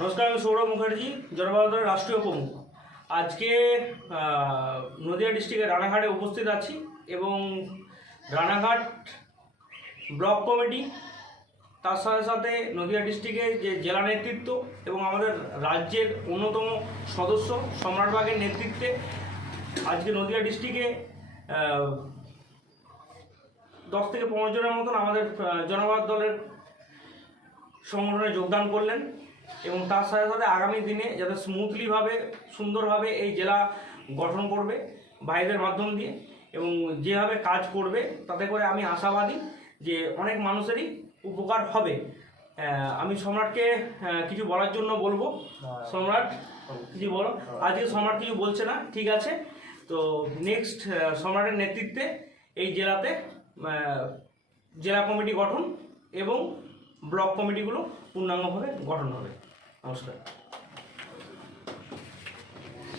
নমস্কার, আমি সৌরভ মুখার্জি, জনতা দলের রাষ্ট্রীয় প্রমুখ। আজকে নদিয়া ডিস্ট্রিক্টের রানাঘাটে উপস্থিত আছি এবং রানাঘাট ব্লক কমিটি, তার সাথে সাথে নদিয়া ডিস্ট্রিক্টের যে জেলা নেতৃত্ব এবং আমাদের রাজ্যের অন্যতম সদস্য সম্রাট বাগের নেতৃত্বে আজকে নদিয়া ডিস্ট্রিক্টে 10 থেকে 15 জনের মতন আমাদের জনতা দলের সংগঠনে যোগদান করলেন এবং তার সাথে সাথে আগামী দিনে যাতে স্মুথলিভাবে সুন্দরভাবে এই জেলা গঠন করবে ভাইদের মাধ্যম দিয়ে এবং যেভাবে কাজ করবে তাতে করে আমি আশাবাদী যে অনেক মানুষেরই উপকার হবে। আমি সম্রাটকে কিছু বলার জন্য বলবো। সম্রাট কিছু বলো। আজকে সম্রাট কিছু বলছে না, ঠিক আছে। তো নেক্সট সম্রাটের নেতৃত্বে এই জেলাতে জেলা কমিটি গঠন এবং ব্লক কমিটিগুলো পূর্ণাঙ্গভাবে গঠন হবে। নমস্কার।